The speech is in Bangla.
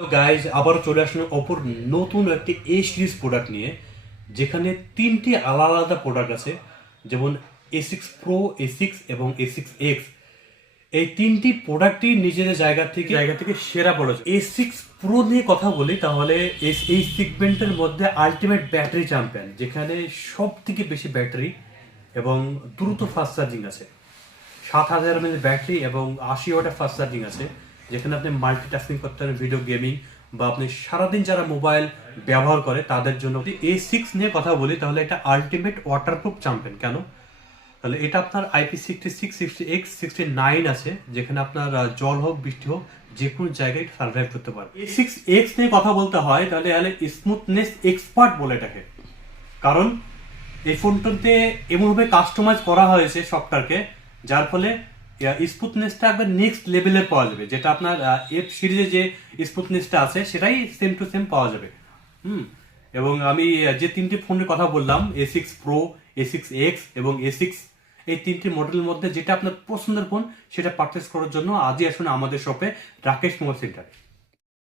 তো গাইজ আবারও চলে আসলাম অপর নতুন একটি এ সিরিজ প্রোডাক্ট নিয়ে, যেখানে তিনটি আলাদা আলাদা প্রোডাক্ট আছে। যেমন A6 Pro, A6 এবং A6X। এই তিনটি প্রোডাক্টই নিজেদের জায়গা থেকে সেরা প্রোডাক্ট। A6 Pro নিয়ে কথা বলি তাহলে এই সিগমেন্টের মধ্যে আলটিমেট ব্যাটারি চ্যাম্পিয়ন, যেখানে সব থেকে বেশি ব্যাটারি এবং দ্রুত ফাস্ট চার্জিং আছে। 7000 mAh ব্যাটারি এবং 80 ওয়াটের ফাস্ট চার্জিং আছে, যেখানে আপনি মাল্টিটাস্কিং করতে পারেন, ভিডিও গেমিং বা আপনি সারাদিন যারা মোবাইল ব্যবহার করে তাদের জন্য। যদি A6 নিয়ে কথা বলি তাহলে এটা আলটিমেট ওয়াটারপ্রুফ চ্যাম্পিয়ন। কেন? তাহলে এটা আপনার IP66, 60X, 69 আছে, যেখানে আপনার জল হোক বৃষ্টি হোক যে কোনো জায়গায় সার্ভাইভ করতে পারে। A6X নিয়ে কথা বলতে হয় তাহলে স্মুথনেস এক্সপার্ট বলে এটাকে। কারণ এই ফোনটাতে এমনভাবে কাস্টমাইজ করা হয়েছে সফটওয়্যারকে, যার ফলে স্মুথনেসটা একবার নেক্সট লেভেলের পাওয়া যাবে। যেটা আপনার এফ সিরিজে যে স্মুথনেসটা আছে সেটাই সেম টু সেম পাওয়া যাবে। এবং আমি যে তিনটি ফোনের কথা বললাম, A6 Pro, A6X এবং A6, এই তিনটি মডেলের মধ্যে যেটা আপনার পছন্দের ফোন সেটা পারচেস করার জন্য আজই আসুন আমাদের শপে, রাকেশ মোবাইল সেন্টারে।